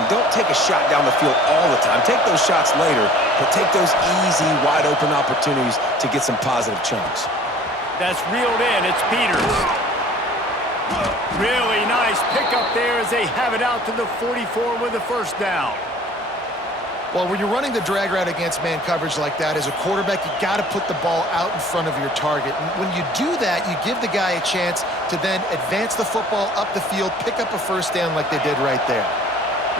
saying, don't take a shot down the field all the time. Take those shots later, but take those easy, wide-open opportunities to get some positive chunks. That's reeled in. It's Peters. Really nice pickup there as they have it out to the 44 with a first down. Well, when you're running the drag route against man coverage like that, as a quarterback, you got to put the ball out in front of your target. And when you do that, you give the guy a chance to then advance the football up the field, pick up a first down like they did right there.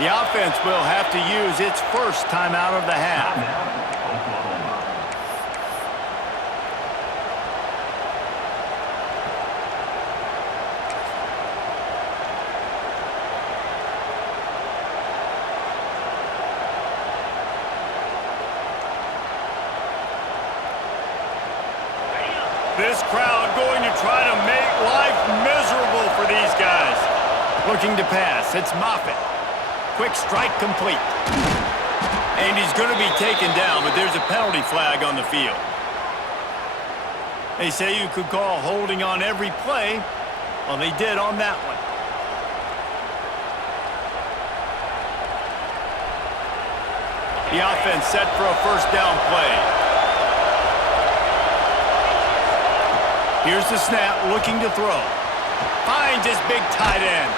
The offense will have to use its first timeout of the half. This crowd going to try to make life miserable for these guys. Looking to pass. It's Moffitt. Quick strike complete. And he's going to be taken down, but there's a penalty flag on the field. They say you could call holding on every play. Well, they did on that one. The offense set for a first down play. Here's the snap, looking to throw. Finds his big tight end.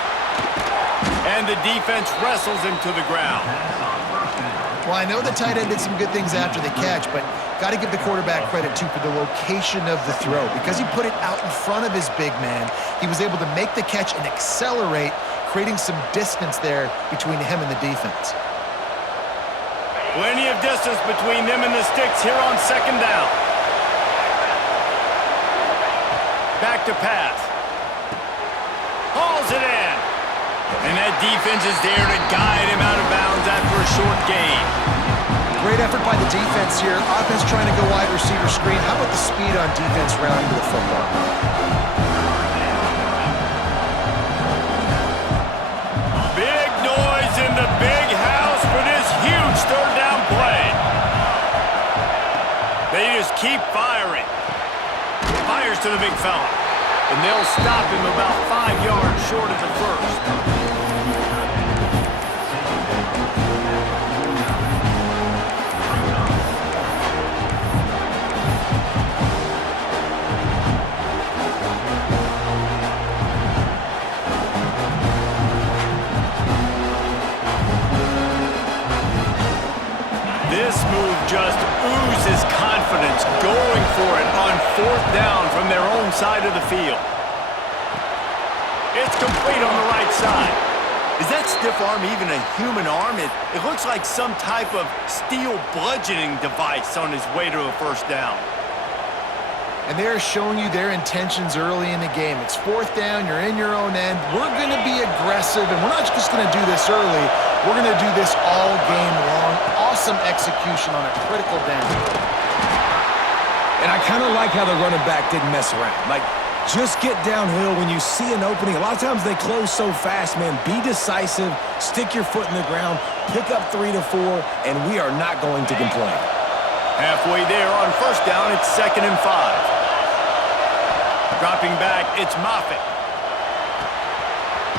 And the defense wrestles him to the ground. Well, I know the tight end did some good things after the catch, but got to give the quarterback credit, too, for the location of the throw. Because he put it out in front of his big man, he was able to make the catch and accelerate, creating some distance there between him and the defense. Plenty of distance between them and the sticks here on second down. Back to pass. Hauls it in. And that defense is there to guide him out of bounds after a short gain. Great effort by the defense here. Offense trying to go wide receiver screen. How about the speed on defense rounding to the football? Big noise in the big house for this huge third down play. They just keep firing. Fires to the big fella. And they'll stop him about 5 yards short of the first. This move just oozes confidence, going for it on fourth down from their own side of the field. It's complete on the right side. Is that stiff arm even a human arm? It looks like some type of steel bludgeoning device on his way to a first down. And they're showing you their intentions early in the game. It's fourth down, you're in your own end. We're going to be aggressive, and we're not just going to do this early. We're going to do this all game long. Awesome execution on a critical down. And I kind of like how the running back didn't mess around. Like, just get downhill when you see an opening. A lot of times they close so fast, man. Be decisive, stick your foot in the ground, pick up 3 to 4, and we are not going to complain. Halfway there on first down, it's 2nd and 5. Dropping back, it's Moffitt.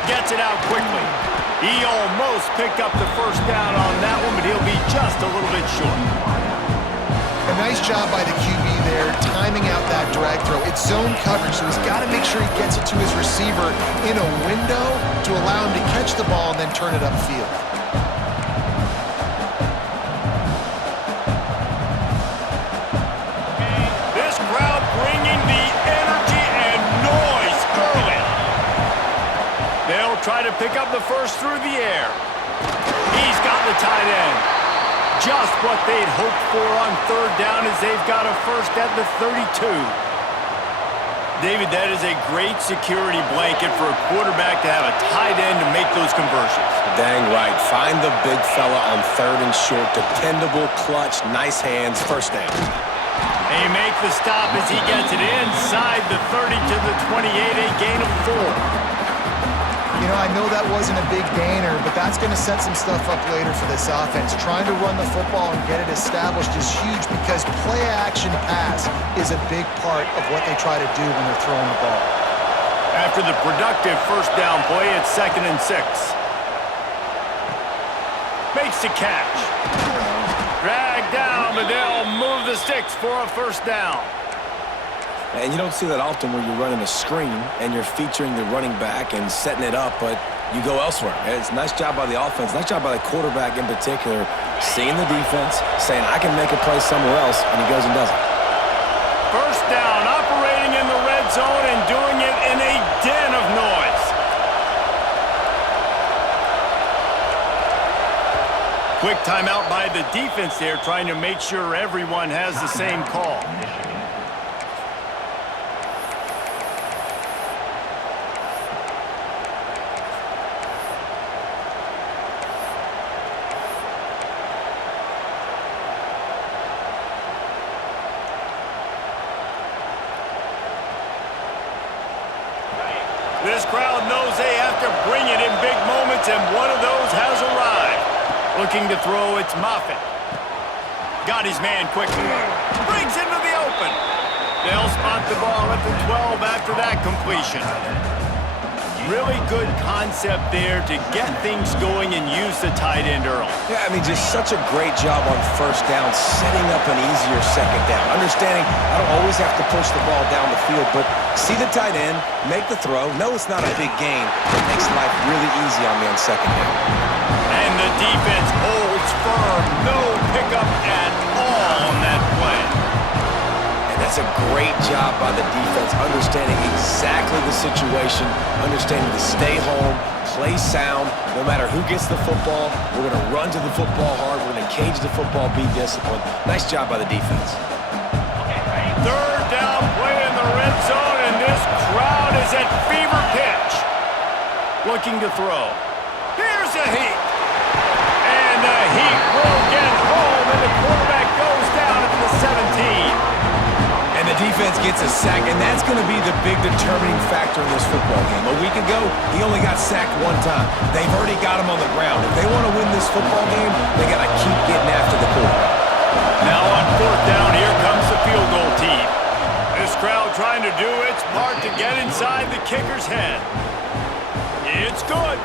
Gets it out quickly. He almost picked up the first down on that one, but he'll be just a little bit short. A nice job by the QB there, timing out that drag throw. It's zone coverage, so he's got to make sure he gets it to his receiver in a window to allow him to catch the ball and then turn it upfield. This crowd bringing the energy and noise early. They'll try to pick up the first through the air. He's got the tight end. Just what they'd hoped for on third down as they've got a first at the 32. David, that is a great security blanket for a quarterback to have a tight end to make those conversions. Dang right. Find the big fella on 3rd and short. Dependable, clutch, nice hands, first down. They make the stop as he gets it inside the 30 to the 28, a gain of 4. You know, I know that wasn't a big gainer, but that's going to set some stuff up later for this offense. Trying to run the football and get it established is huge because play-action pass is a big part of what they try to do when they're throwing the ball. After the productive first down play, it's 2nd and 6. Makes the catch. Dragged down, but they'll move the sticks for a first down. And you don't see that often where you're running a screen and you're featuring the running back and setting it up, but you go elsewhere. It's a nice job by the offense, nice job by the quarterback in particular, seeing the defense, saying, I can make a play somewhere else, and he goes and does it. First down, operating in the red zone and doing it in a den of noise. Quick timeout by the defense there, trying to make sure everyone has the same call. This crowd knows they have to bring it in big moments, and one of those has arrived. Looking to throw, it's Moffitt. Got his man quickly. Brings into the open. They'll spot the ball at the 12 after that completion. Really good concept there to get things going and use the tight end early. Yeah, I mean, just such a great job on first down, setting up an easier second down. Understanding I don't always have to push the ball down the field, but see the tight end, make the throw. No, it's not a big gain. It makes life really easy on me on second down. And the defense holds firm. No pickup at all on that play. And that's a great job by the defense, understanding exactly the situation, understanding to stay home, play sound. No matter who gets the football, we're going to run to the football hard. We're going to cage the football, be disciplined. Nice job by the defense. Third down play in the red zone, and this crowd is at fever pitch. Looking to throw. Here's a heat. And the heat will get home, and the quarterback goes down at the 17. And the defense gets a sack, and that's going to be the big determining factor in this football game. A week ago, he only got sacked one time. They've already got him on the ground. If they want to win this football game, they got to keep getting after the quarterback. Now on fourth down, here comes the field goal team. This crowd trying to do its part to get inside the kicker's head. It's good.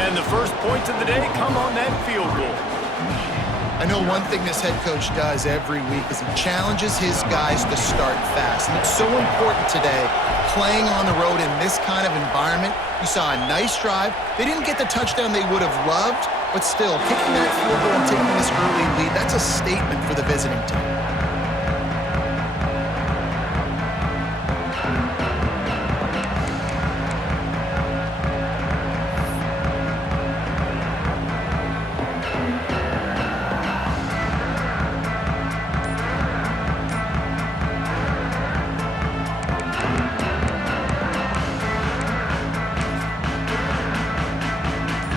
And the first points of the day come on that field goal. I know one thing this head coach does every week is he challenges his guys to start fast. And it's so important today, playing on the road in this kind of environment. You saw a nice drive. They didn't get the touchdown they would have loved, but still, kicking that field goal and taking this early lead, that's a statement for the visiting team.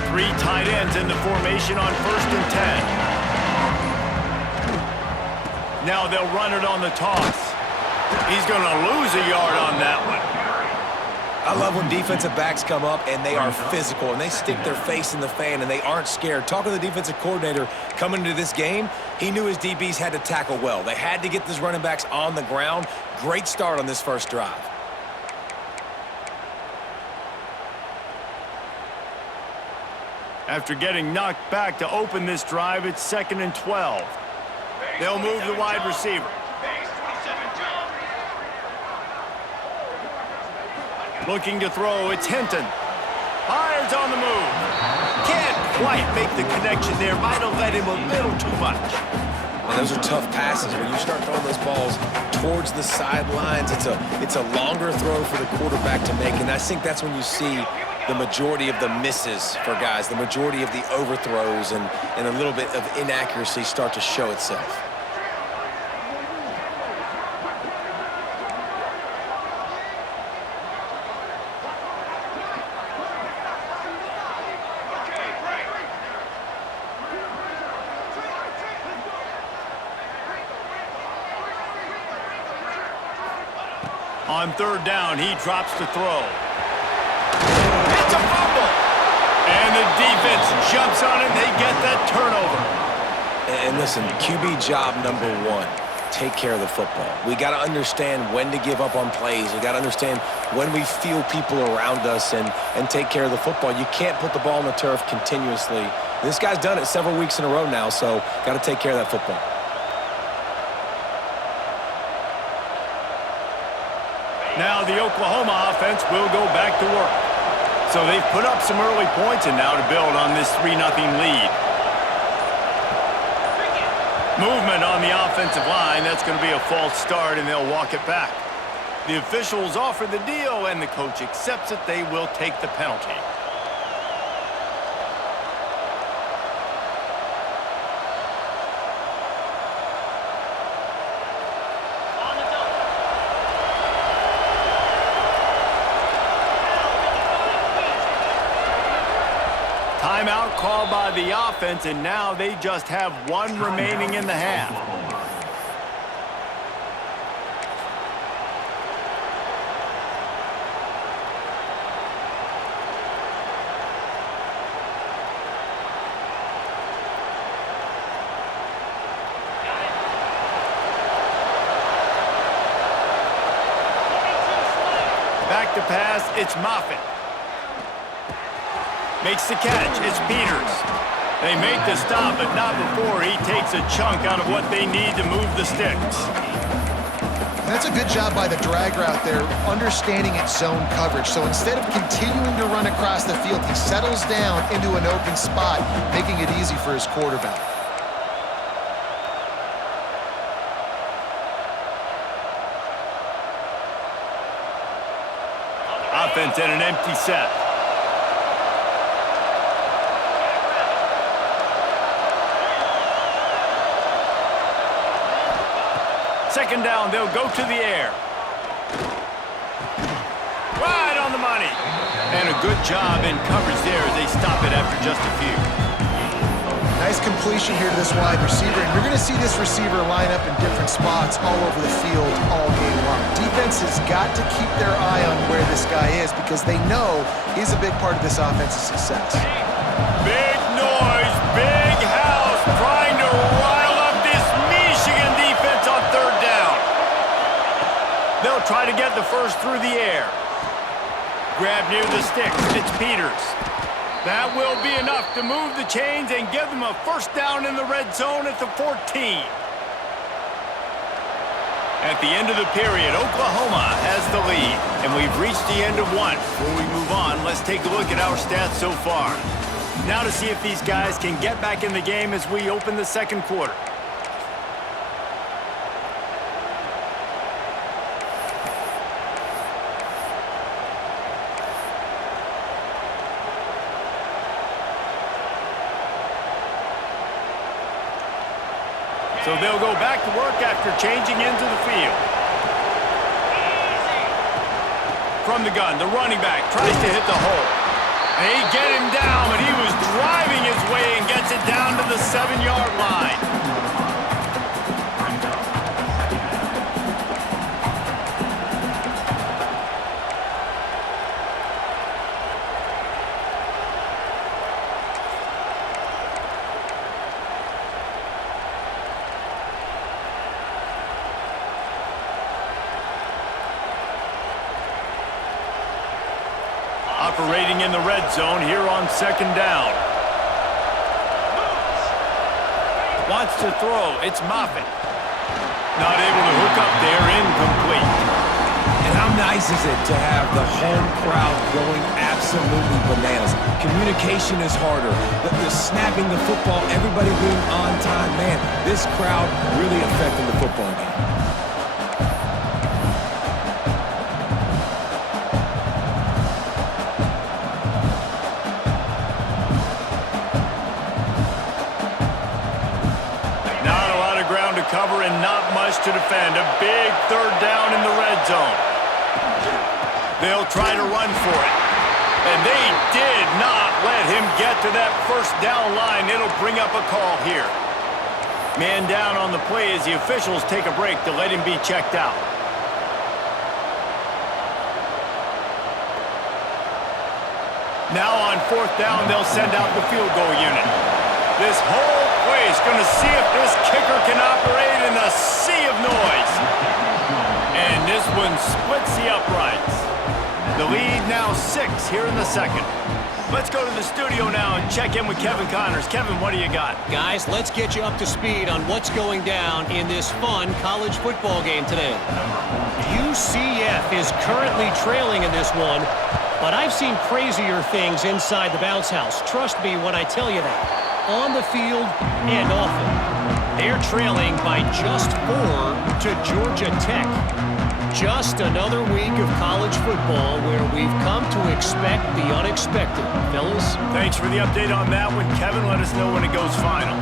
Three tight ends in the formation on 1st and 10. Now they'll run it on the toss. He's going to lose a yard on that one. I love when defensive backs come up and they are physical and they stick their face in the fan and they aren't scared. Talking to the defensive coordinator coming into this game, he knew his DBs had to tackle well. They had to get these running backs on the ground. Great start on this first drive. After getting knocked back to open this drive, it's 2nd and 12. They'll move the wide receiver. Looking to throw, it's Hinton. Fires on the move. Can't quite make the connection there. Might have led him a little too much. And those are tough passes. When you start throwing those balls towards the sidelines, it's a longer throw for the quarterback to make. And I think that's when you see the majority of the misses for guys, the majority of the overthrows and a little bit of inaccuracy start to show itself. On 3rd down, he drops to throw. It's a fumble! And the defense jumps on it, they get that turnover. And listen, QB job number one, take care of the football. We got to understand when to give up on plays. We got to understand when we feel people around us and take care of the football. You can't put the ball on the turf continuously This guy's done it several weeks in a row now, so got to take care of that football. Now the Oklahoma offense will go back to work. So they've put up some early points and now to build on this 3-0 lead. Movement on the offensive line. That's going to be a false start, and they'll walk it back. The officials offer the deal, and the coach accepts it. They will take the penalty. Timeout called by the offense, and now they just have one remaining in the half. Back to pass, it's Moffitt. Makes the catch, it's Peters. They make the stop, but not before he takes a chunk out of what they need to move the sticks. That's a good job by the drag route there, understanding its zone coverage. So instead of continuing to run across the field, he settles down into an open spot, making it easy for his quarterback. Offense in an empty set. Second down, they'll go to the air. Right on the money. And a good job in coverage there as they stop it after just a few. Nice completion here to this wide receiver, and you're going to see this receiver line up in different spots all over the field all game long. Defense has got to keep their eye on where this guy is because they know he's a big part of this offense's success. Big noise, big house, trying to rile up this Michigan defense on third down. They'll try to get the first through the air. Grab near the sticks, it's Peters. That will be enough to move the chains and give them a first down in the red zone at the 14. At the end of the period, Oklahoma has the lead, and we've reached the end of one. Before we move on, let's take a look at our stats so far. Now to see if these guys can get back in the game as we open the second quarter. So they'll go back to work after changing into the field. From the gun, the running back tries to hit the hole. They get him down, but he was driving his way and gets it down to the 7-yard line. Operating in the red zone here on second down. Wants to throw. It's Moffitt. Not able to hook up there. Incomplete. And how nice is it to have the home crowd going absolutely bananas? Communication is harder. The snapping the football, everybody being on time. Man, this crowd really affecting the football game. Cover and not much to defend. A big third down in the red zone. They'll try to run for it. And they did not let him get to that first down line. It'll bring up a call here. Man down on the play as the officials take a break to let him be checked out. Now on fourth down, they'll send out the field goal unit. This whole place going to see if this kicker can operate in a sea of noise. And this one splits the uprights. The lead now 6 here in the second. Let's go to the studio now and check in with Kevin Connors. Kevin, what do you got? Guys, let's get you up to speed on what's going down in this fun college football game today. UCF is currently trailing in this one, but I've seen crazier things inside the bounce house. Trust me when I tell you that. On the field and off it. They're trailing by just 4 to Georgia Tech. Just another week of college football where we've come to expect the unexpected. Fellas? Thanks for the update on that one. Kevin, let us know when it goes final.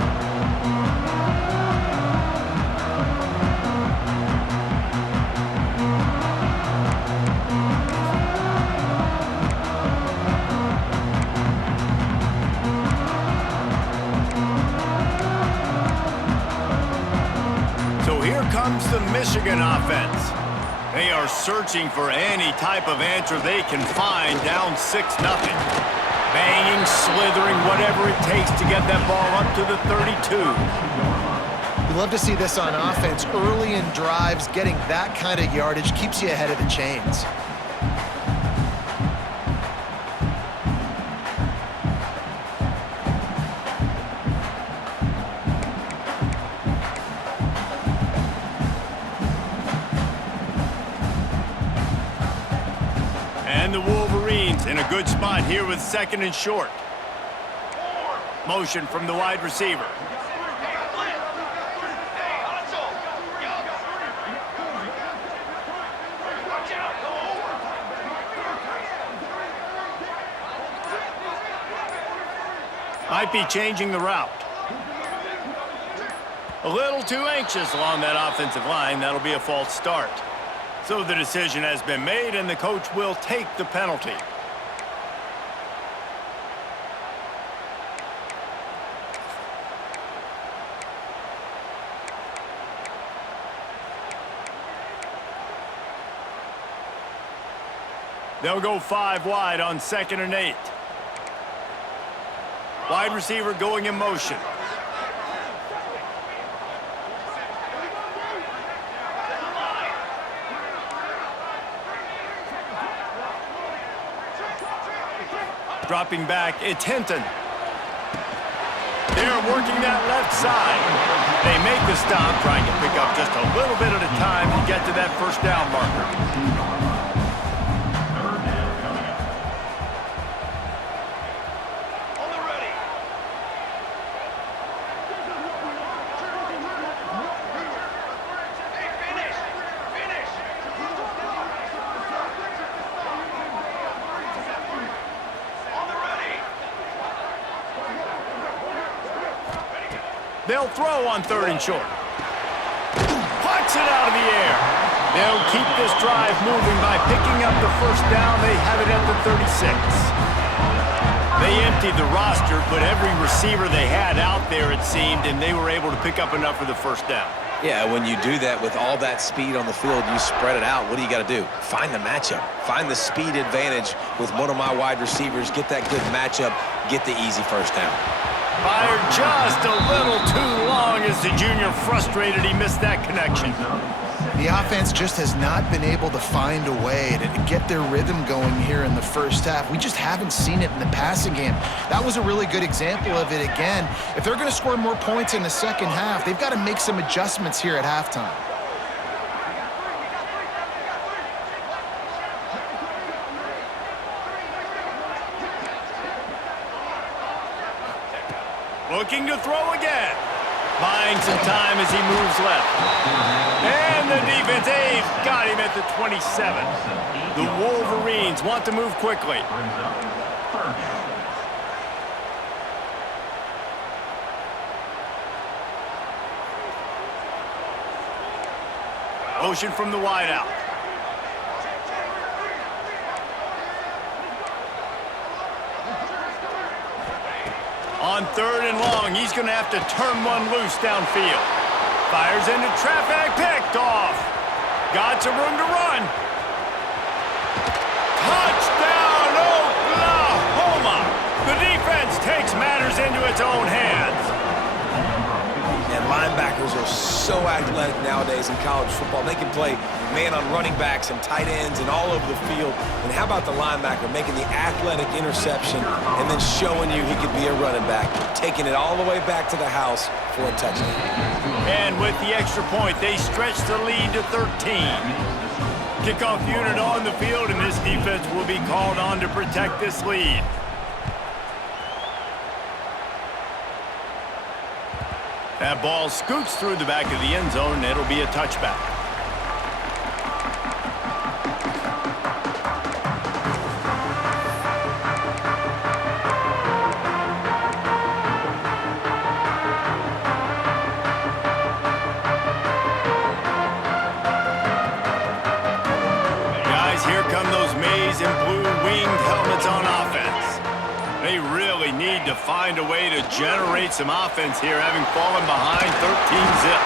So here comes the Michigan offense. They are searching for any type of answer they can find, down 6-0. Banging, slithering, whatever it takes to get that ball up to the 32. We love to see this on offense. Early in drives, getting that kind of yardage keeps you ahead of the chains. And the Wolverines in a good spot here with 2nd and short. Motion from the wide receiver. Might be changing the route. A little too anxious along that offensive line. That'll be a false start. So the decision has been made, and the coach will take the penalty. They'll go 5 wide on 2nd and 8. Wide receiver going in motion. Dropping back, it's Hinton. They're working that left side. They make the stop, trying to pick up just a little bit at a time to get to that first down marker. They'll throw on 3rd and short. Puts it out of the air. They'll keep this drive moving by picking up the first down. They have it at the 36. They emptied the roster, but every receiver they had out there, it seemed, and they were able to pick up enough for the first down. Yeah, when you do that with all that speed on the field, you spread it out. What do you got to do? Find the matchup. Find the speed advantage with one of my wide receivers. Get that good matchup. Get the easy first down. Fired just a little too long as the junior frustrated. He missed that connection. The offense just has not been able to find a way to get their rhythm going here in the first half. We just haven't seen it in the passing game. That was a really good example of it again. If they're going to score more points in the second half, they've got to make some adjustments here at halftime. Looking to throw again. Buying some time as he moves left. And the defense, they've got him at the 27. The Wolverines want to move quickly. Motion from the wideout. On 3rd and long, he's going to have to turn one loose downfield. Fires into traffic, picked off. Got some room to run. Touchdown, Oklahoma! The defense takes matters into its own hands. And linebackers are so athletic nowadays in college football. They can play man on running backs and tight ends and all over the field. And how about the linebacker making the athletic interception and then showing you he could be a running back, taking it all the way back to the house for a touchdown. And with the extra point, they stretch the lead to 13. Kickoff unit on the field, and this defense will be called on to protect this lead. That ball scoots through the back of the end zone, and it'll be a touchback. Guys, here come those maize and blue winged helmets on offense. They really need to find a way to generate some offense here, having fallen behind 13-zip.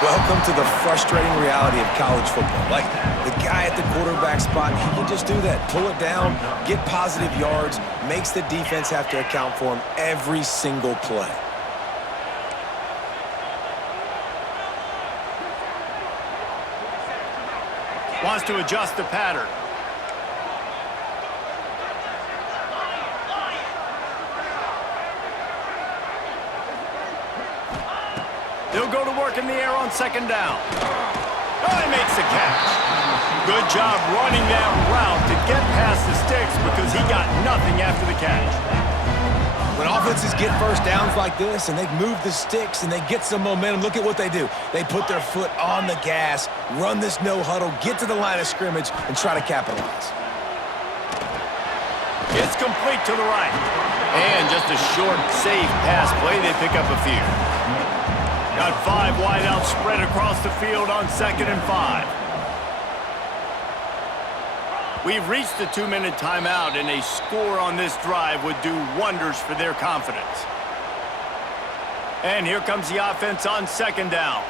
Welcome to the frustrating reality of college football. Like, the guy at the quarterback spot, he can just do that. Pull it down, get positive yards, makes the defense have to account for him every single play. Wants to adjust the pattern. They'll go to work in the air on second down. Oh, he makes the catch. Good job running that route to get past the sticks because he got nothing after the catch. When offenses get first downs like this and they move the sticks and they get some momentum, look at what they do. They put their foot on the gas, run this no huddle, get to the line of scrimmage, and try to capitalize. It's complete to the right. And just a short, safe pass play. They pick up a few. Got 5 wideouts spread across the field on 2nd and 5. We've reached the 2-minute timeout, and a score on this drive would do wonders for their confidence. And here comes the offense on 2nd down.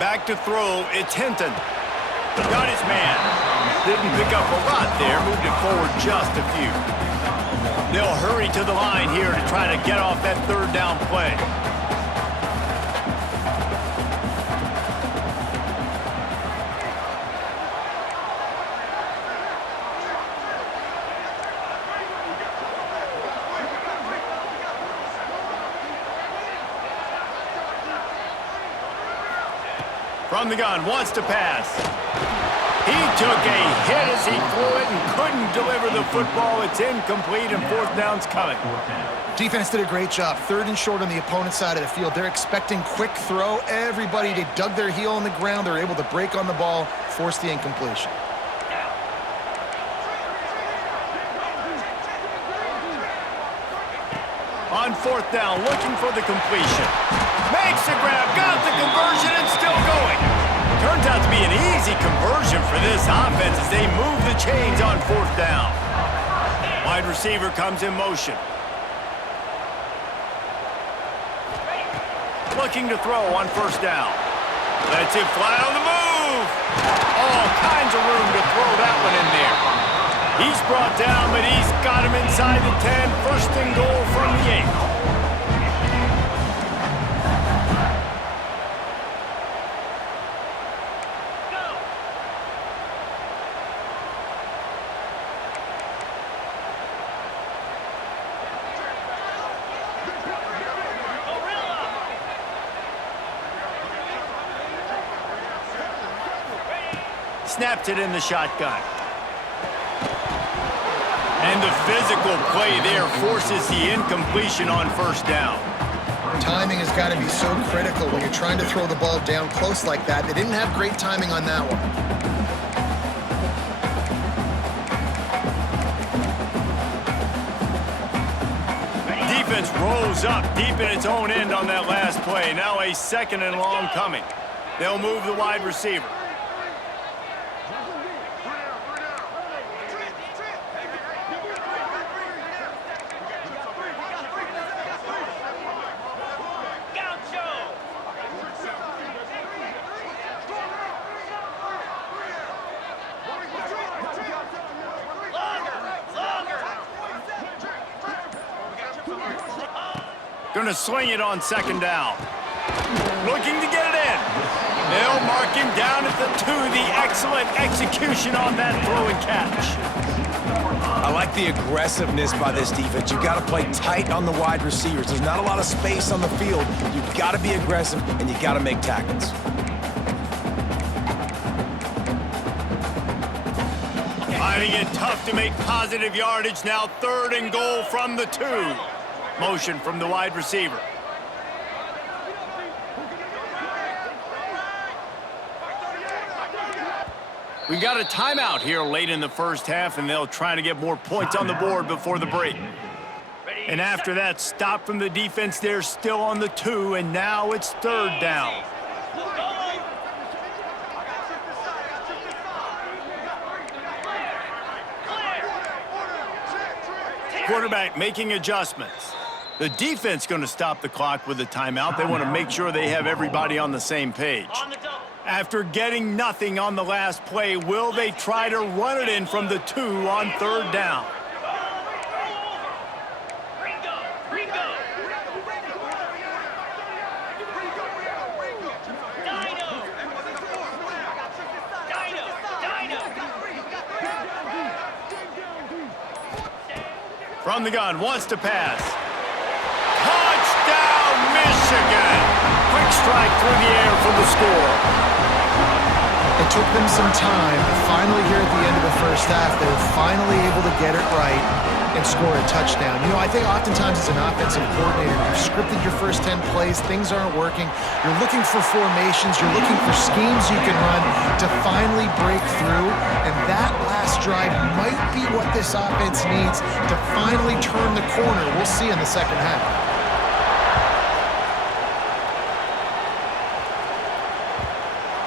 Back to throw, it's Hinton. Got his man. Didn't pick up a lot there, moved it forward just a few. They'll hurry to the line here to try to get off that 3rd down play. From the gun, wants to pass. He took a hit as he threw it and couldn't deliver the football. It's incomplete, and 4th down's coming. Defense did a great job. 3rd and short on the opponent's side of the field. They're expecting quick throw. Everybody, they dug their heel on the ground. They're able to break on the ball, force the incompletion. On 4th down, looking for the completion. Makes the grab, got the conversion, and still going. Turns out to be an easy conversion for this offense as they move the chains on 4th down. Wide receiver comes in motion. Looking to throw on 1st down. Lets it fly on the move. All kinds of room to throw that one in there. He's brought down, but he's got him inside the 10. 1st and goal from the 8. Snapped it in the shotgun. And the physical play there forces the incompletion on 1st down. Timing has got to be so critical when you're trying to throw the ball down close like that. They didn't have great timing on that one. Defense rose up deep in its own end on that last play. Now a 2nd and long coming. They'll move the wide receiver. Going to sling it on 2nd down. Looking to get it in. They'll mark him down at the 2. The excellent execution on that throw and catch. I like the aggressiveness by this defense. You've got to play tight on the wide receivers. There's not a lot of space on the field. You've got to be aggressive, and you've got to make tackles. Finding it tough to make positive yardage now. 3rd and goal from the 2. Motion from the wide receiver. We've got a timeout here late in the first half, and they'll try to get more points on the board before the break. And after that stop from the defense, they're still on the 2, and now it's 3rd down. Quarterback making adjustments. The defense going to stop the clock with a timeout. They want to make sure they have everybody on the same page. After getting nothing on the last play, will they try to run it in from the 2 on 3rd down? From the gun, wants to pass. Touchdown, Michigan! Quick strike through the air for the score. It took them some time, but finally here at the end of the first half, they were finally able to get it right and score a touchdown. You know, I think oftentimes as an offensive coordinator, you've scripted your first 10 plays, things aren't working. You're looking for formations, you're looking for schemes you can run to finally break through, and that last drive might be what this offense needs to finally turn the corner. We'll see in the second half.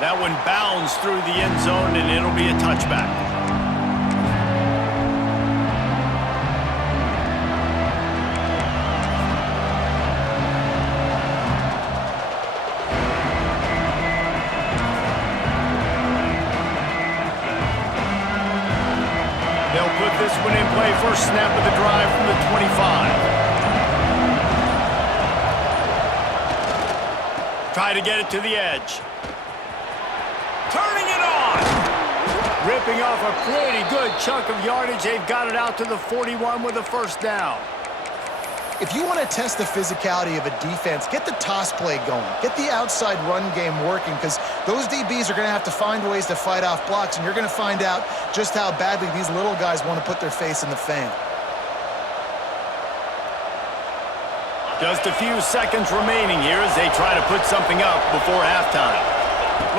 That one bounds through the end zone, and it'll be a touchback. They'll put this one in play. First snap of the drive from the 25. Try to get it to the edge. Turning it on! Ripping off a pretty good chunk of yardage. They've got it out to the 41 with a first down. If you want to test the physicality of a defense, get the toss play going. Get the outside run game working, because those DBs are going to have to find ways to fight off blocks, and you're going to find out just how badly these little guys want to put their face in the fan. Just a few seconds remaining here as they try to put something up before halftime.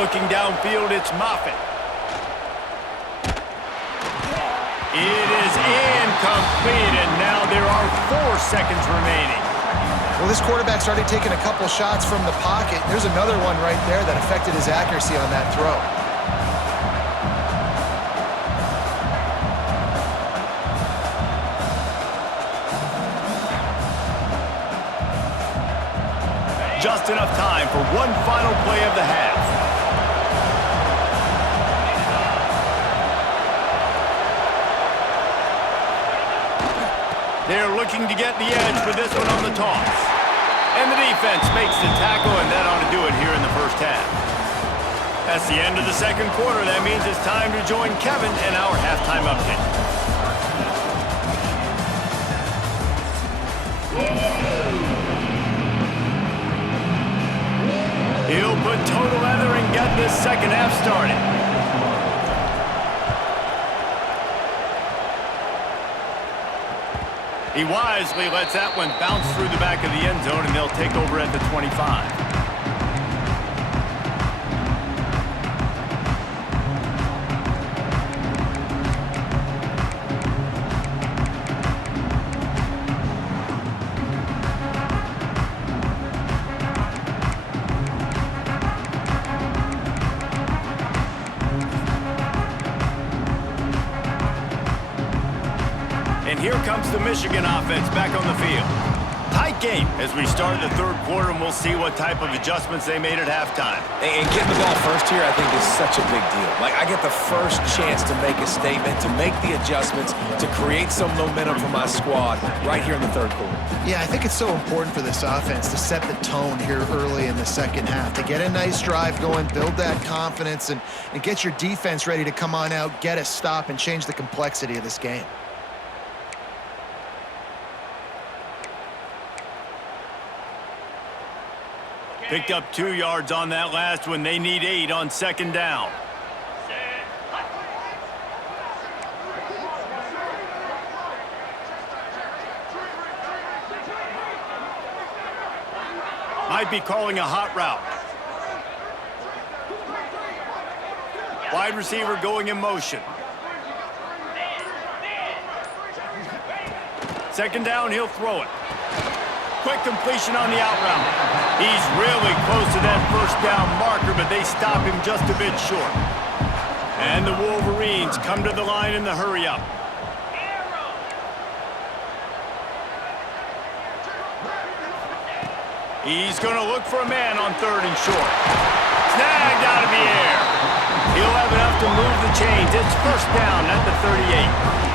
Looking downfield, it's Moffitt. It is incomplete, and now there are 4 seconds remaining. Well, this quarterback started taking a couple shots from the pocket. There's another one right there that affected his accuracy on that throw. Just enough time for one final play of the half. They're looking to get the edge for this one on the toss. And the defense makes the tackle, and that ought to do it here in the first half. That's the end of the second quarter. That means it's time to join Kevin in our halftime update. He'll put total leather and get this second half started. He wisely lets that one bounce through the back of the end zone, and they'll take over at the 25. And here comes the Michigan offense back on the field. Tight game as we start the third quarter, and we'll see what type of adjustments they made at halftime. And getting the ball first here, I think, is such a big deal. Like, I get the first chance to make a statement, to make the adjustments, to create some momentum for my squad right here in the third quarter. Yeah, I think it's so important for this offense to set the tone here early in the second half, to get a nice drive going, build that confidence, and get your defense ready to come on out, get a stop, and change the complexity of this game. Picked up 2 yards on that last one. They need 8 on second down. Might be calling a hot route. Wide receiver going in motion. Second down, he'll throw it. Quick completion on the out route. He's really close to that first down marker, but they stop him just a bit short. And the Wolverines come to the line in the hurry-up. He's going to look for a man on third and short. Snagged out of the air. He'll have enough to move the chains. It's first down at the 38.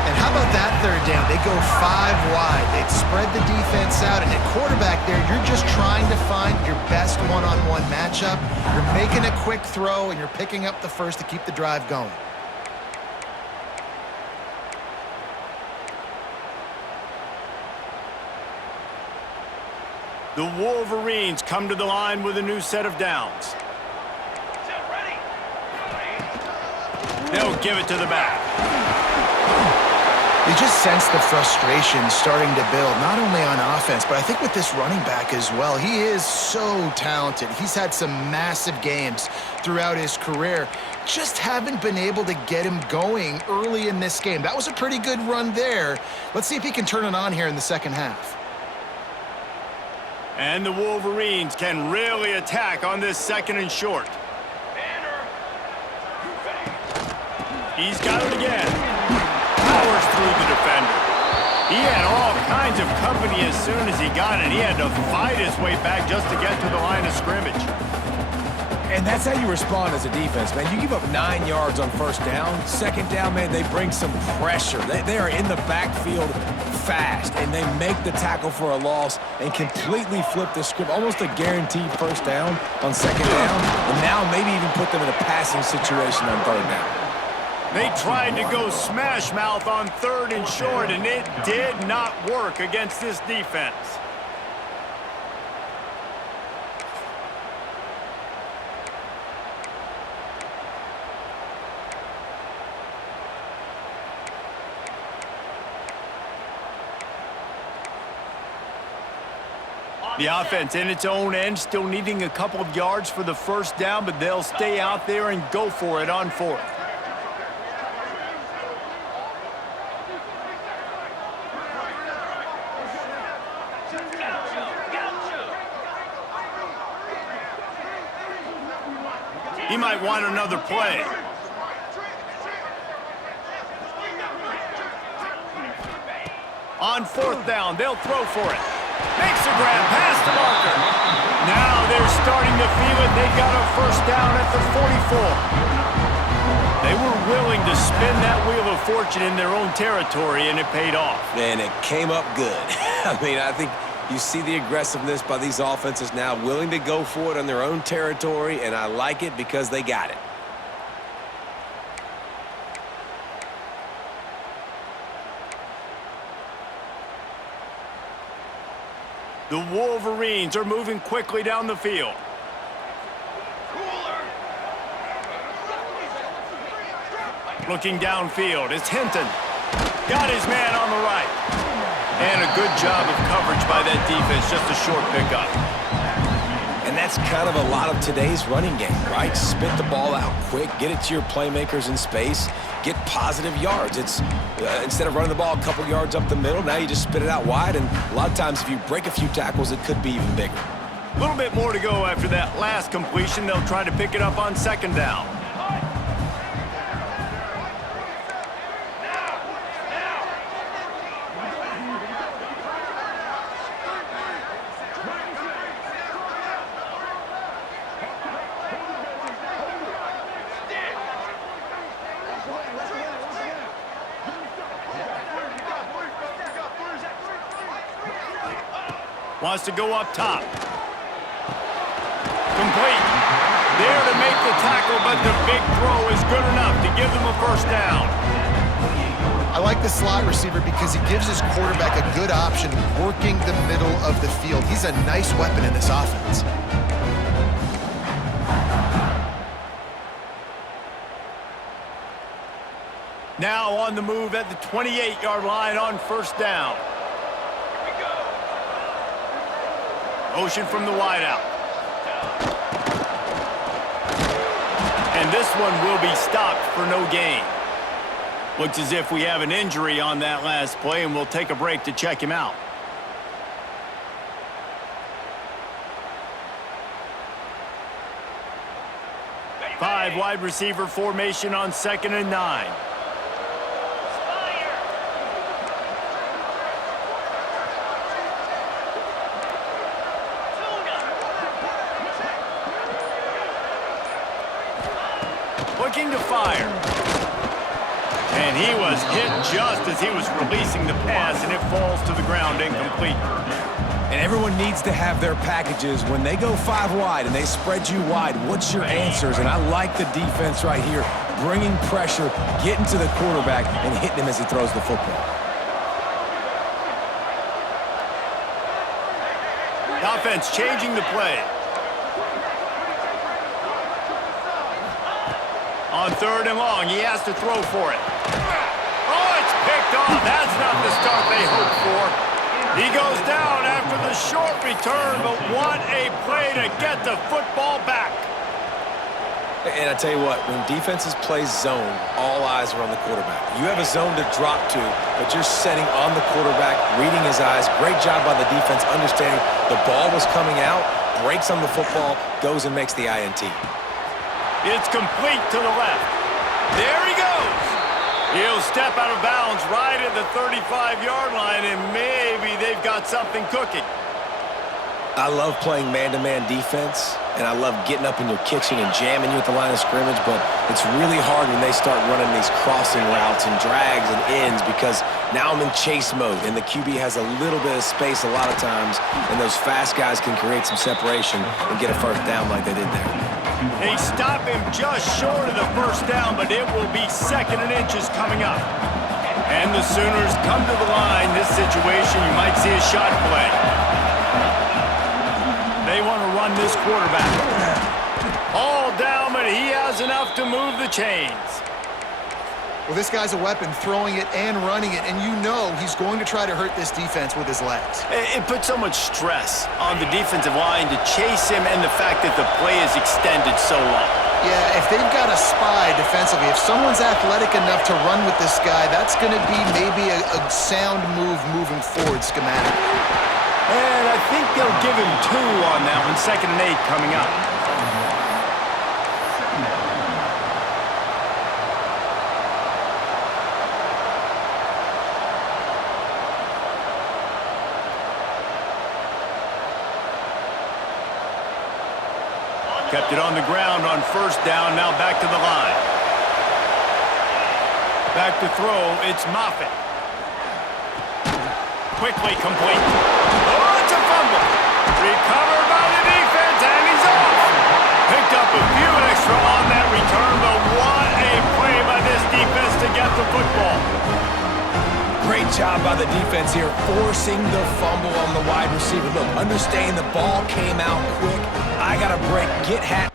And how about that third down? They go 5 wide. They'd spread the defense out, and at quarterback there, you're just trying to find your best one-on-one matchup. You're making a quick throw, and you're picking up the first to keep the drive going. The Wolverines come to the line with a new set of downs. They'll give it to the back. You just sense the frustration starting to build, not only on offense, but I think with this running back as well. He is so talented. He's had some massive games throughout his career. Just haven't been able to get him going early in this game. That was a pretty good run there. Let's see if he can turn it on here in the second half. And the Wolverines can really attack on this second and short. He's got it again. Powers through the defender. He had all kinds of company as soon as he got it. He had to fight his way back just to get to the line of scrimmage. And that's how you respond as a defense, man. You give up 9 yards on first down. Second down, man, they bring some pressure. They are in the backfield fast, and they make the tackle for a loss and completely flip the script. Almost a guaranteed first down on second down, and now maybe even put them in a passing situation on third down. They tried to go smash mouth on third and short, and it did not work against this defense. The offense in its own end, still needing a couple of yards for the first down, but they'll stay out there and go for it on fourth. He might want another play. On fourth down, they'll throw for it. Makes a grab past the marker. Now they're starting to feel it. They've got a first down at the 44. They were willing to spin that wheel of fortune in their own territory, and it paid off. And it came up good. I mean, I think you see the aggressiveness by these offenses now, willing to go for it on their own territory, and I like it because they got it. The Wolverines are moving quickly down the field. Looking downfield, it's Hinton. Got his man on the right. And a good job of coverage by that defense, just a short pickup. And that's kind of a lot of today's running game, right? Spit the ball out quick, get it to your playmakers in space, get positive yards. It's instead of running the ball a couple yards up the middle, now you just spit it out wide, and a lot of times if you break a few tackles, it could be even bigger. A little bit more to go after that last completion. They'll try to pick it up on second down. Wants to go up top. Complete. There to make the tackle, but the big throw is good enough to give them a first down. I like the slot receiver because he gives his quarterback a good option working the middle of the field. He's a nice weapon in this offense. Now on the move at the 28-yard line on first down. Motion from the wideout. And this one will be stopped for no gain. Looks as if we have an injury on that last play, and we'll take a break to check him out. Five wide receiver formation on 2nd and 9. Looking to fire. And he was hit just as he was releasing the pass, and it falls to the ground incomplete. And everyone needs to have their packages. When they go 5 wide and they spread you wide, what's your answers? And I like the defense right here, bringing pressure, getting to the quarterback, and hitting him as he throws the football. The offense changing the play. On 3rd and long, he has to throw for it. Oh, it's picked off. That's not the start they hoped for. He goes down after the short return, but what a play to get the football back. And I tell you what, when defenses play zone, all eyes are on the quarterback. You have a zone to drop to, but you're setting on the quarterback, reading his eyes. Great job by the defense, understanding the ball was coming out, breaks on the football, goes and makes the INT. It's complete to the left. There he goes. He'll step out of bounds right at the 35-yard line, and maybe they've got something cooking. I love playing man-to-man defense, and I love getting up in your kitchen and jamming you at the line of scrimmage, but it's really hard when they start running these crossing routes and drags and ends because now I'm in chase mode, and the QB has a little bit of space a lot of times, and those fast guys can create some separation and get a first down like they did there. They stop him just short of the first down, but it will be 2nd and inches coming up. And the Sooners come to the line. This situation, you might see a shot play. They want to run this quarterback. All down, but he has enough to move the chains. Well, this guy's a weapon, throwing it and running it, and you know he's going to try to hurt this defense with his legs. It puts so much stress on the defensive line to chase him and the fact that the play is extended so long. Yeah, if they've got a spy defensively, if someone's athletic enough to run with this guy, that's going to be maybe a sound move moving forward schematically. And I think they'll give him 2 on that one, 2nd and 8 coming up. Kept it on the ground on first down, now back to the line. Back to throw, it's Moffitt. Quickly complete. Oh, it's a fumble. Recovered by the defense, and he's off. Picked up a few extra on that return, but what a play by this defense to get the football. Great job by the defense here, forcing the fumble on the wide receiver. Look, understand the ball came out quick. I got a break, get hat.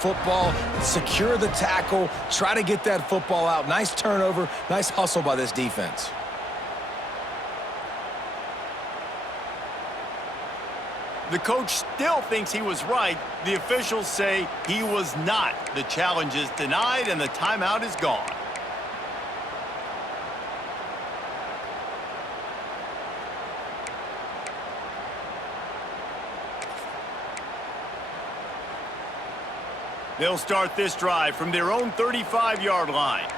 Football, secure the tackle, try to get that football out. Nice turnover, nice hustle by this defense. The coach still thinks he was right. The officials say he was not. The challenge is denied, and the timeout is gone. They'll start this drive from their own 35-yard line.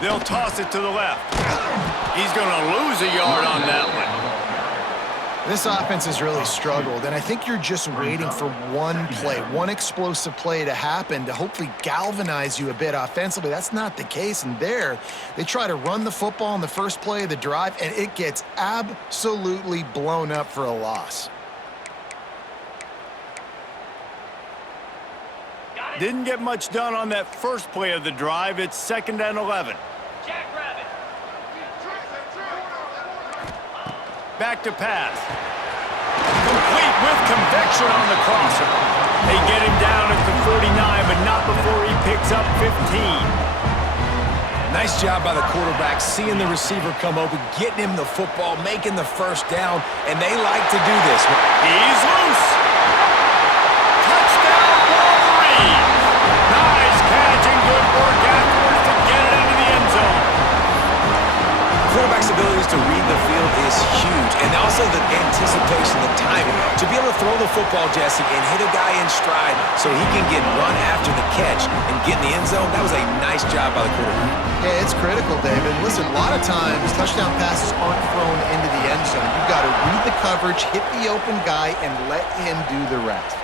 They'll toss it to the left. He's going to lose a yard on that one. This offense has really struggled, and I think you're just waiting for one play, one explosive play to happen to hopefully galvanize you a bit offensively. That's not the case, and there, they try to run the football in the first play of the drive, and it gets absolutely blown up for a loss. Didn't get much done on that first play of the drive. It's 2nd and 11. Back to pass. Complete with conviction on the crosser. They get him down at the 49, but not before he picks up 15. Nice job by the quarterback, seeing the receiver come open, getting him the football, making the first down, and they like to do this. He's loose. Touchdown, Wolverines. Nice catch and good work afterwards to get it into the end zone. Quarterback's abilities to read the field is huge, and also the anticipation, the timing. To be able to throw the football, Jesse, and hit a guy in stride so he can get run after the catch and get in the end zone, that was a nice job by the quarterback. Yeah, it's critical, David. Listen, a lot of times touchdown passes aren't thrown into the end zone. You've got to read the coverage, hit the open guy, and let him do the rest.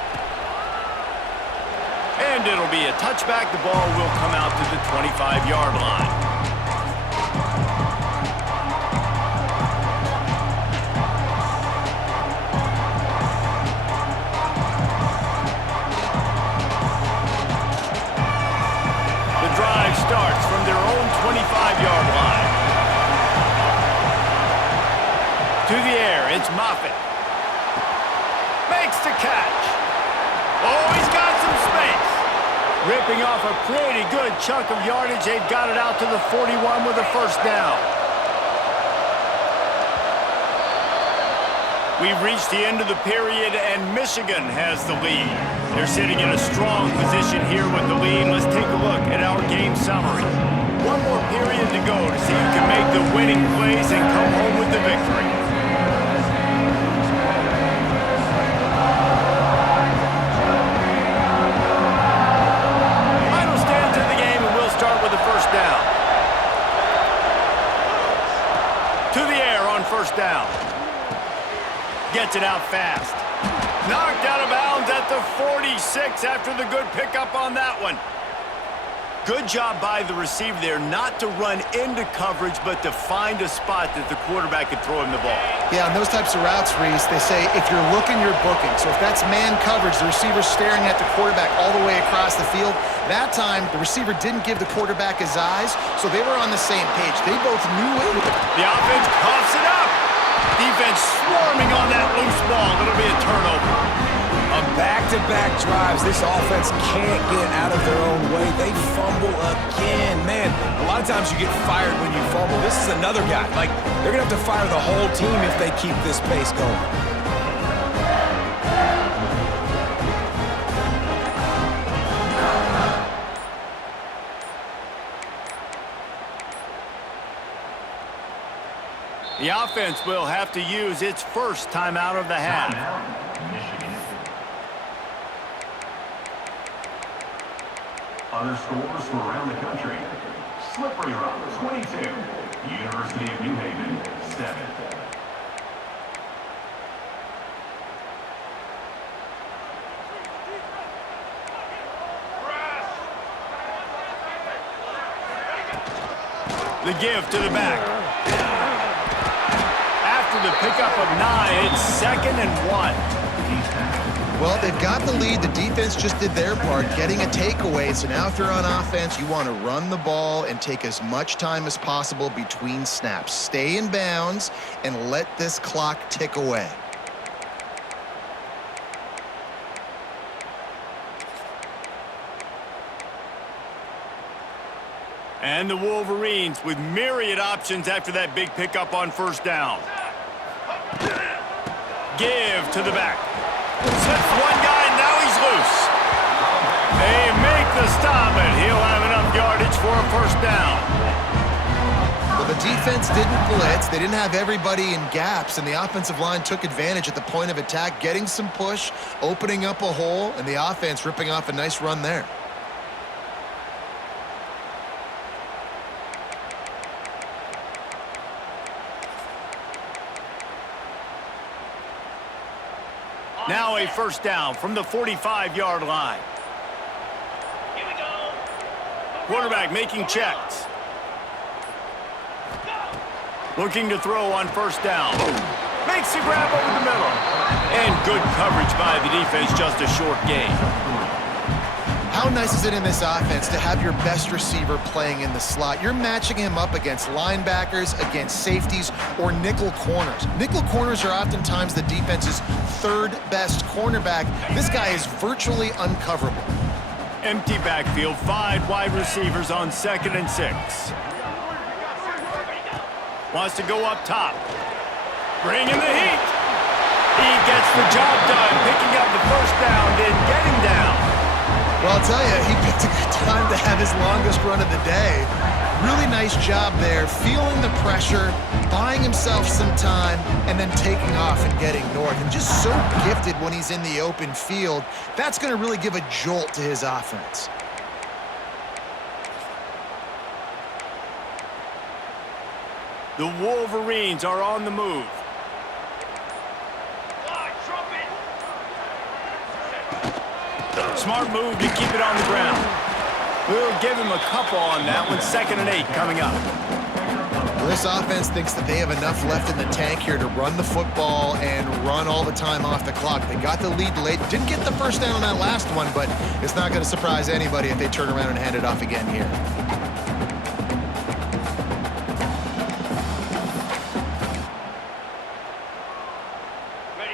And it'll be a touchback. The ball will come out to the 25-yard line. Starts from their own 25-yard line. To the air, it's Moffitt. Makes the catch. Oh, he's got some space. Ripping off a pretty good chunk of yardage. They've got it out to the 41 with a first down. We've reached the end of the period, and Michigan has the lead. They're sitting in a strong position here with the lead. Let's take a look at our game summary. One more period to go to see who can make the winning plays and come home with the victory. Final stand to the game, and we'll start with the first down. To the air on first down. Gets it out fast. Knocked out of bounds at the 46 after the good pickup on that one. Good job by the receiver there not to run into coverage, but to find a spot that the quarterback could throw him the ball. Yeah, on those types of routes, Reese, they say if you're looking, you're booking. So if that's man coverage, the receiver's staring at the quarterback all the way across the field. That time, the receiver didn't give the quarterback his eyes, so they were on the same page. They both knew it. The offense coughs it up. Defense swarming on that loose ball. It'll be a turnover. On back-to-back drives, this offense can't get out of their own way. They fumble again. Man, a lot of times you get fired when you fumble. This is another guy. Like, they're going to have to fire the whole team if they keep this pace going. The offense will have to use its first timeout of the half. Other scores from around the country. Slippery Rock, 22. University of New Haven, 7. The give to the back. After the pickup of 9, it's 2nd and 1. Well, they've got the lead. The defense just did their part, getting a takeaway. So now if you're on offense, you want to run the ball and take as much time as possible between snaps. Stay in bounds and let this clock tick away. And the Wolverines with myriad options after that big pickup on first down. Give to the back. Slips one guy, now he's loose. They make the stop, and he'll have enough yardage for a first down. Well, the defense didn't blitz. They didn't have everybody in gaps, and the offensive line took advantage at the point of attack, getting some push, opening up a hole, and the offense ripping off a nice run there. Now a first down from the 45-yard line. Here we go. Quarterback making checks. Looking to throw on first down. Makes the grab over the middle. And good coverage by the defense, just a short gain. How nice is it in this offense to have your best receiver playing in the slot? You're matching him up against linebackers, against safeties, or nickel corners. Nickel corners are oftentimes the defense's third best cornerback. This guy is virtually uncoverable. Empty backfield, 5 wide receivers on 2nd and 6. Wants to go up top. Bring in the heat. He gets the job done, picking up the first down, then getting down. Well, I'll tell you, he picked a good time to have his longest run of the day. Really nice job there, feeling the pressure, buying himself some time, and then taking off and getting north. And just so gifted when he's in the open field. That's going to really give a jolt to his offense. The Wolverines are on the move. Smart move to keep it on the ground. We'll give him a couple on that one. 2nd and 8 coming up. Well, this offense thinks that they have enough left in the tank here to run the football and run all the time off the clock. They got the lead late. Didn't get the first down on that last one, but it's not going to surprise anybody if they turn around and hand it off again here.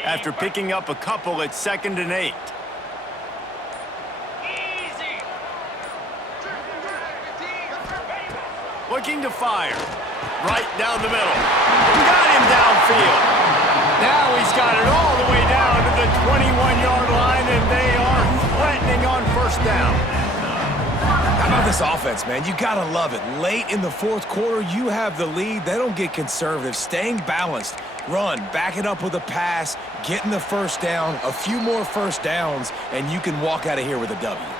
After picking up a couple at 2nd and 8. Looking to fire. Right down the middle. Got him downfield. Now he's got it all the way down to the 21-yard line, and they are threatening on first down. How about this offense, man? You got to love it. Late in the 4th quarter, you have the lead. They don't get conservative. Staying balanced. Run, back it up with a pass, getting the first down, a few more first downs, and you can walk out of here with a W.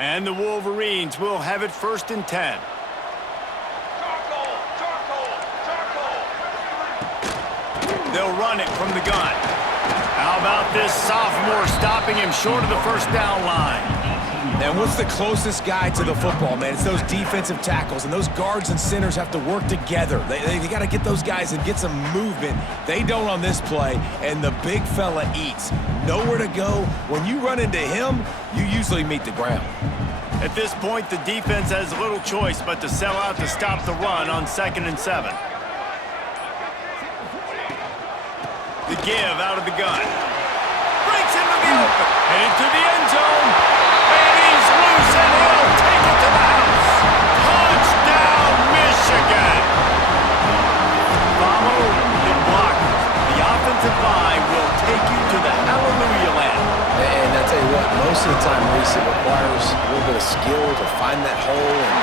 And the Wolverines will have it 1st and 10. They'll run it from the gun. How about this sophomore stopping him short of the first down line? And what's the closest guy to the football, man? It's those defensive tackles, and those guards and centers have to work together. They got to get those guys and get some movement. They don't on this play, and the big fella eats. Nowhere to go. When you run into him, you usually meet the ground. At this point, the defense has little choice but to sell out to stop the run on 2nd and 7. The give out of the gun. Breaks into the open. Headed to the end zone. And he's loose, and he'll take it to the house. Touchdown, Michigan. Follow the blockers. The offensive line will take you to the hallelujah land. And I tell you what, most of the time, Reese, it requires a little bit of skill to find that hole and,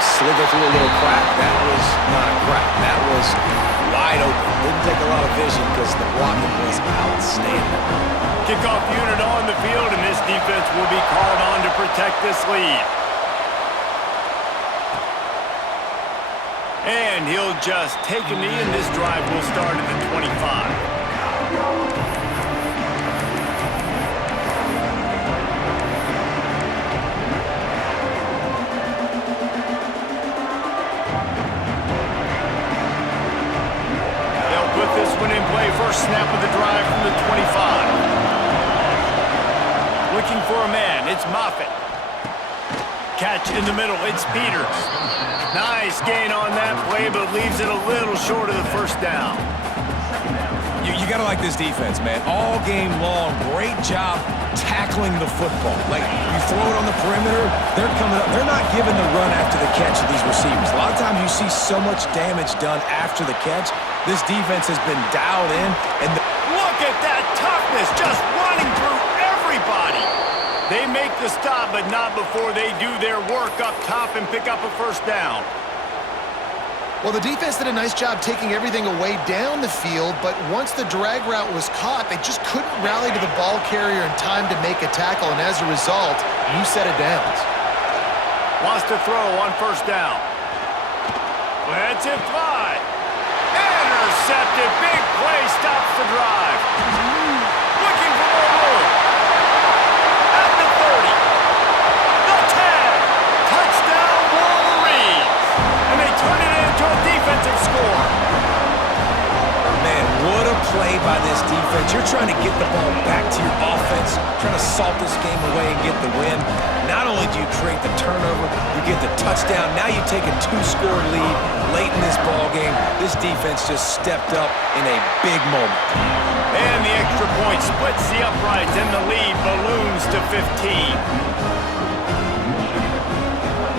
slither through a little crack. That was not a crack. That was wide open. Didn't take a lot of vision because the blocking was outstanding. Kickoff unit on the field, and this defense will be called on to protect this lead. And he'll just take a knee, and this drive will start at the 25. This one in play, first snap of the drive from the 25. Looking for a man, it's Moffitt. Catch in the middle, it's Peters. Nice gain on that play, but leaves it a little short of the first down. You got to like this defense, man. All game long, great job tackling the football. Like, you throw it on the perimeter, they're coming up. They're not giving the run after the catch to these receivers. A lot of times you see so much damage done after the catch. This defense has been dialed in. And look at that toughness, just running through everybody. They make the stop, but not before they do their work up top and pick up a first down. Well, the defense did a nice job taking everything away down the field, but once the drag route was caught, they just couldn't rally to the ball carrier in time to make a tackle, and as a result, new set of downs. Wants to throw on first down. Lets it fly. Intercepted. Big play stops the drive. Looking for more room. At the 30. The 10. Touchdown Wolverines. And they turn it into a defensive score. Man, what a play by this defense. You're trying to get the ball back to your offense, trying to salt this game away and get the win. Not only do you create the turnover, you get the touchdown. Now you take a 2-score lead late in this ball game. This defense just stepped up in a big moment. And the extra point splits the uprights, and the lead balloons to 15.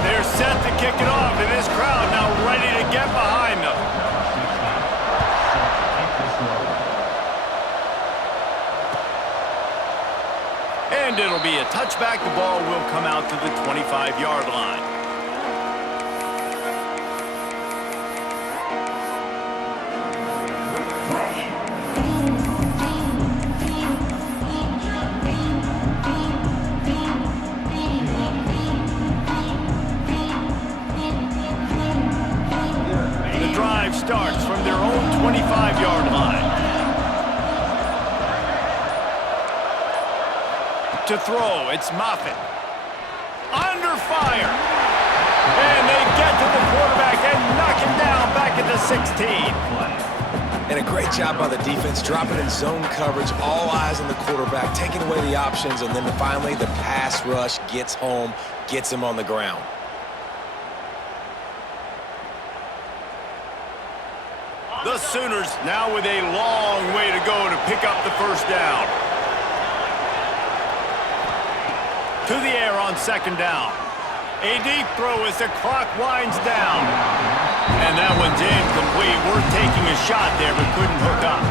They're set to kick it off, and this crowd now ready to get behind them. And it'll be a touchback. The ball will come out to the 25-yard line. The drive starts from their own 25-yard line. To throw, it's Moffitt. Under fire. And they get to the quarterback and knock him down back at the 16. And a great job by the defense, dropping in zone coverage, all eyes on the quarterback, taking away the options, and then finally the pass rush gets home, gets him on the ground. The Sooners now with a long way to go to pick up the first down. To the air on second down. A deep throw as the clock winds down. And that one's incomplete. Worth taking a shot there, but couldn't hook up.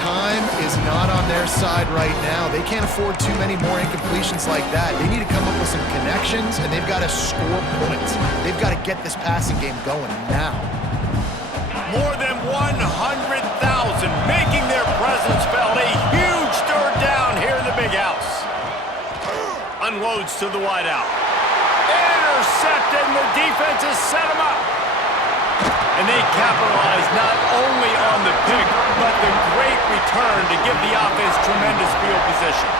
Time is not on their side right now. They can't afford too many more incompletions like that. They need to come up with some connections, and they've got to score points. They've got to get this passing game going now. More than 100,000 making their presence felt. A huge third down here in the big house. Unloads to the wideout. Intercepted, and the defense has set him up. And they capitalize not only on the pick, but the great return to give the offense tremendous field position.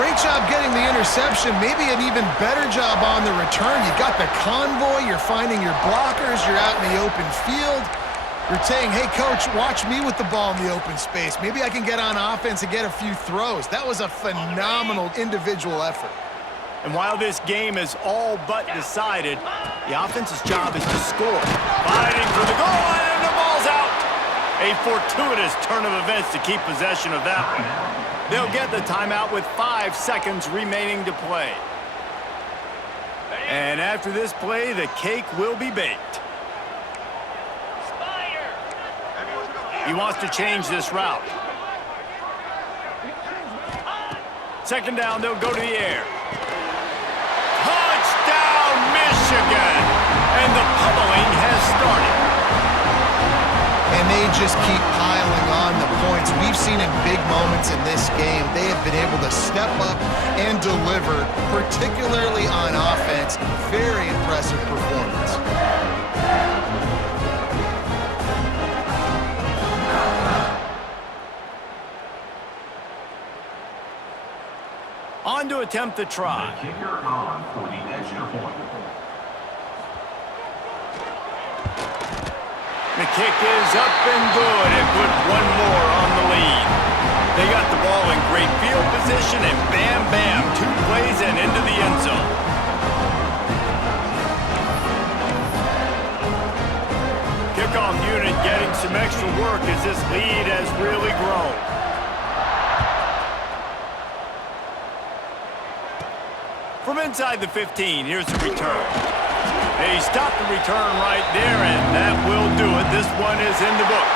Great job getting the interception. Maybe an even better job on the return. You got the convoy. You're finding your blockers. You're out in the open field. You're saying, hey, coach, watch me with the ball in the open space. Maybe I can get on offense and get a few throws. That was a phenomenal individual effort. And while this game is all but decided, the offense's job is to score. Fighting for the goal line, and the ball's out. A fortuitous turn of events to keep possession of that one. They'll get the timeout with 5 seconds remaining to play. And after this play, the cake will be baked. He wants to change this route. Second down, they'll go to the air. Touchdown, Michigan! And the pummeling has started. And they just keep piling on the points. We've seen in big moments in this game, they have been able to step up and deliver, particularly on offense. Very impressive performance. On to attempt the try. The kicker on for the extra point. The kick is up and good and put one more on the lead. They got the ball in great field position and bam, bam, 2 plays and into the end zone. Kickoff unit getting some extra work as this lead has really grown. From inside the 15, here's the return. They stopped the return right there, and that will do it. This one is in the book.